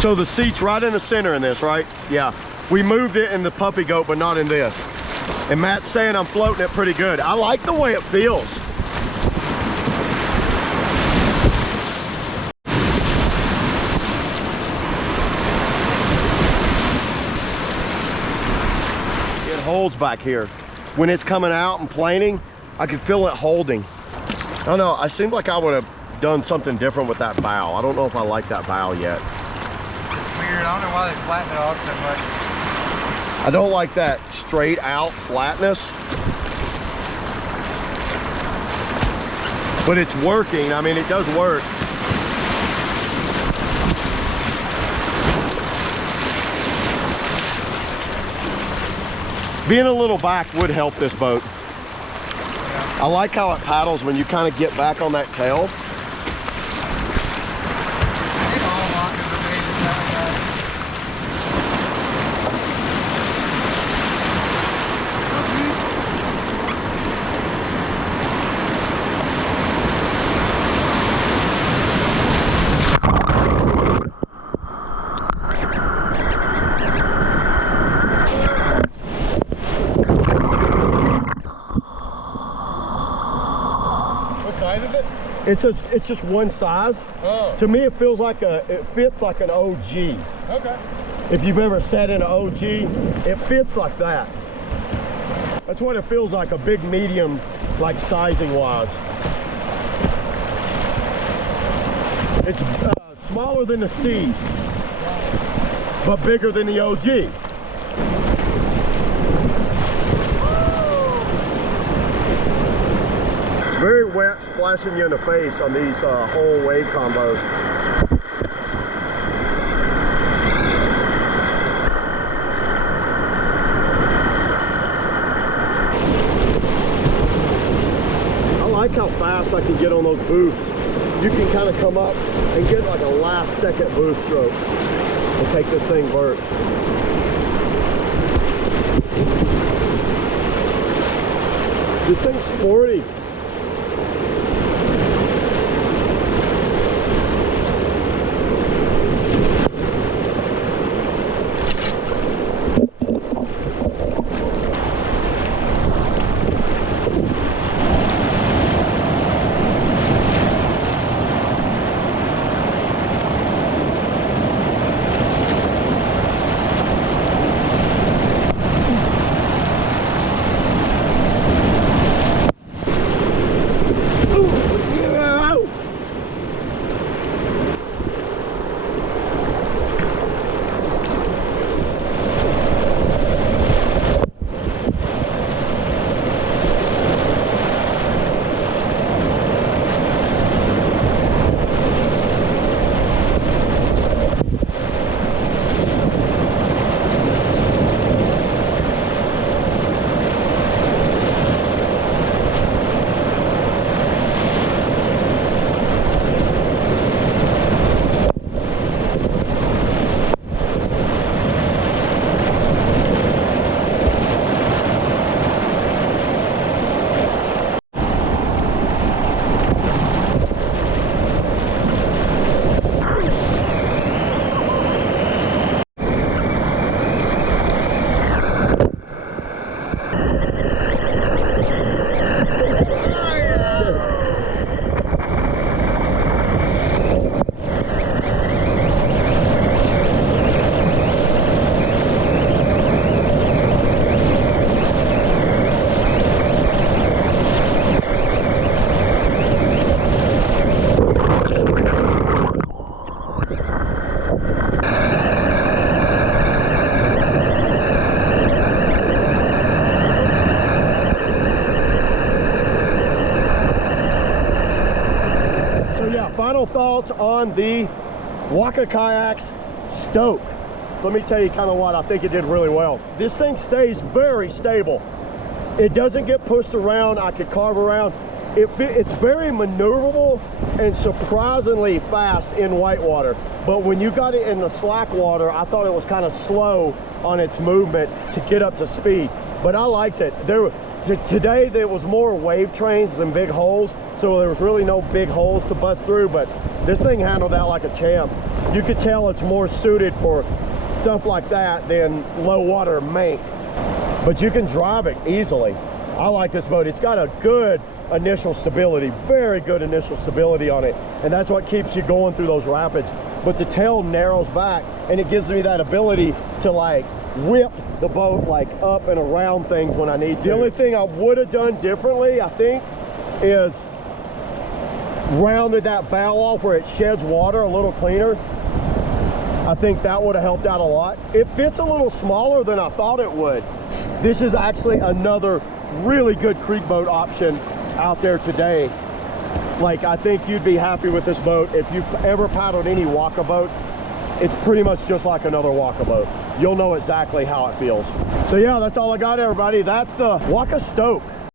So the seat's right in the center in this, right? Yeah. We moved it in the Puffy Goat, but not in this. And Matt's saying I'm floating it pretty good. I like the way it feels. It holds back here. When it's coming out and planing, I can feel it holding. I don't know, I seemed like I would have done something different with that bow. I don't know if I like that bow yet. It's weird, I don't know why they flatten it off so much. I don't like that straight out flatness. But it's working, I mean, it does work. Being a little back would help this boat. I like how it paddles when you kind of get back on that tail. It's just one size. Oh. To me, it feels like it fits like an OG. Okay. If you've ever sat in an OG, it fits like that. That's what it feels like, a big medium, like sizing wise. It's smaller than the Steeze, but bigger than the OG. Very wet, splashing you in the face on these whole wave combos. I like how fast I can get on those boosts. You can kind of come up and get like a last second boost stroke and take this thing vert. This thing's sporty. Final thoughts on the Waka Kayaks Stoke. Let me tell you kind of what I think it did really well. This thing stays very stable. It doesn't get pushed around. I could carve around. It's very maneuverable and surprisingly fast in whitewater. But when you got it in the slack water, I thought it was kind of slow on its movement to get up to speed. But I liked it. Today there was more wave trains than big holes. so there was really no big holes to bust through, but this thing handled that like a champ. You could tell it's more suited for stuff like that than low water mink, but you can drive it easily. I like this boat. It's got a good initial stability, very good initial stability on it, and that's what keeps you going through those rapids. But the tail narrows back, and it gives me that ability to like whip the boat like up and around things when I need to. The only thing I would have done differently, I think, is rounded that bow off where it sheds water a little cleaner. I think that would have helped out a lot. It fits a little smaller than I thought it would. This is actually another really good creek boat option out there today. Like, I think you'd be happy with this boat. If you've ever paddled any Waka boat, it's pretty much just like another Waka boat. You'll know exactly how it feels. So yeah, that's all I got, everybody. That's the Waka Stoke.